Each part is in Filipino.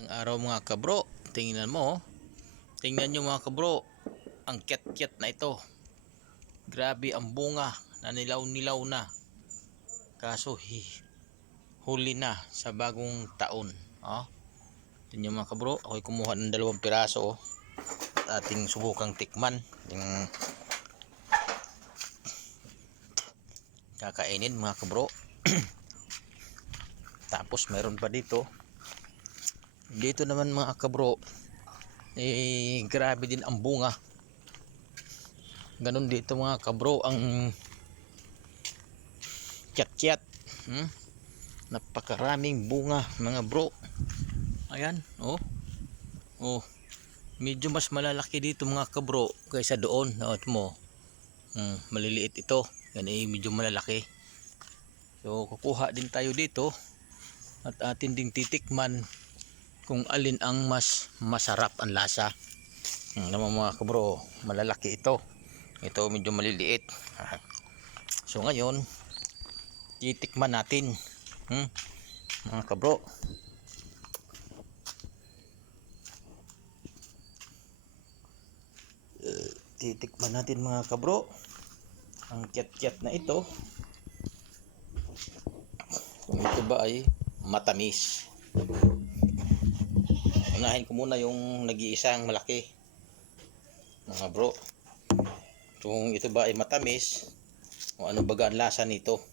Ang araw mga kabro, tingnan mo. oh. Tingnan nyo mga kabro, ang kyat-kyat na ito. Grabe ang bunga, nanilaw-nilaw na. Kaso hi, huli na sa bagong taon. Oh. Tingnan nyo mga kabro, ako'y kumuha ng dalawang piraso. oh. At ating subukang tikman. Yung kakainin mga kabro. Tapos meron pa dito dito naman mga kabro eh grabe din ang bunga. Ganun dito mga kabro ang kyat kyat hmm? napakaraming bunga mga bro. Ayan oh. Oh medyo mas malalaki dito mga kabro kaysa doon. Naot mo. Hmm, maliliit ito. Yan eh medyo malalaki. So kukuha din tayo dito at atin ding titikman kung alin ang mas masarap ang lasa. Hmm, naman mga kabro, malalaki ito. Ito medyo maliliit. So ngayon, titikman natin. Hmm, mga kabro. Titikman natin mga kabro. Ang kyat-kyat na ito. Kung ito ba ay matamis unahin ko muna yung nag-iisang malaki. Mga bro kung ito ba ay matamis o ano baga ang lasa nito.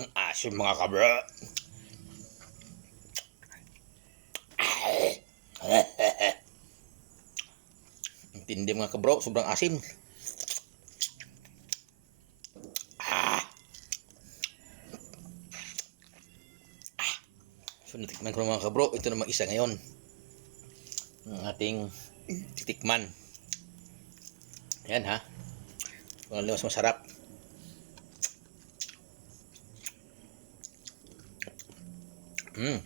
Ang asim mga kabro. Tindi mga kabro sobrang asim natikman ko mga kabro, ito namang isa ngayon. Ang ating titikman. Ayan ha. Ano mas masarap. Hmm.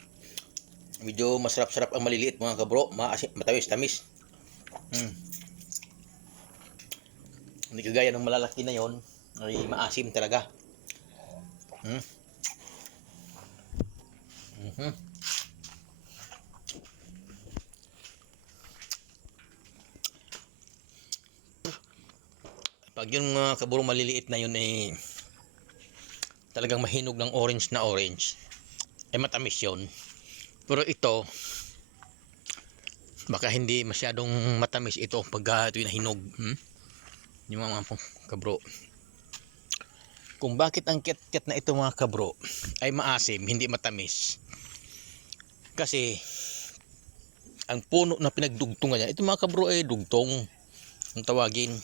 Medyo masarap-sarap ang maliliit mga kabro. Maasim, matamis, tamis. Hmm. Hindi kagaya ng malalaki na yon ay maasim talaga. Hmm. Mhm. Pag yung mga kaburo maliliit na yun eh talagang mahinog ng orange na orange eh matamis yun. Pero ito baka hindi masyadong matamis ito pag ito yung nahinog. Hmm? Yung mga, mga kabro. Kung bakit ang kit-kit na ito mga kabro ay maasim, hindi matamis kasi ang puno na pinagdugtungan niya ito mga kabro ay dugtong ang tawagin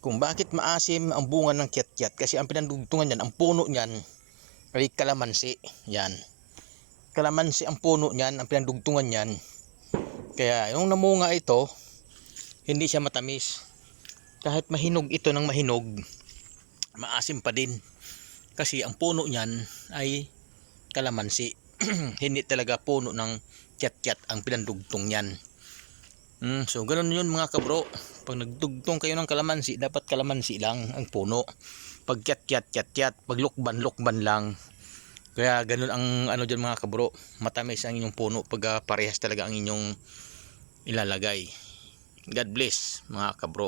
kung bakit maasim ang bunga ng kiat-kiat. Kasi ang pinagdugtungan niyan ang puno niyan ay kalamansi. Yan. Kalamansi ang puno niyan ang pinagdugtungan niyan. Kaya yung namunga ito hindi siya matamis. Kahit mahinog ito ng mahinog maasim pa din. Kasi ang puno niyan ay kalamansi. Hindi talaga puno ng kyat-kyat ang pinandugtong yan. Mm, so ganun yun mga kabro. Pag nagdugtong kayo ng kalamansi, dapat kalamansi lang ang puno. Pag kyat-kyat, kyat-kyat, pag lukban, lukban lang. Kaya ganun ang ano dyan mga kabro. Matamis ang inyong puno pag uh, parehas talaga ang inyong ilalagay. God bless mga kabro.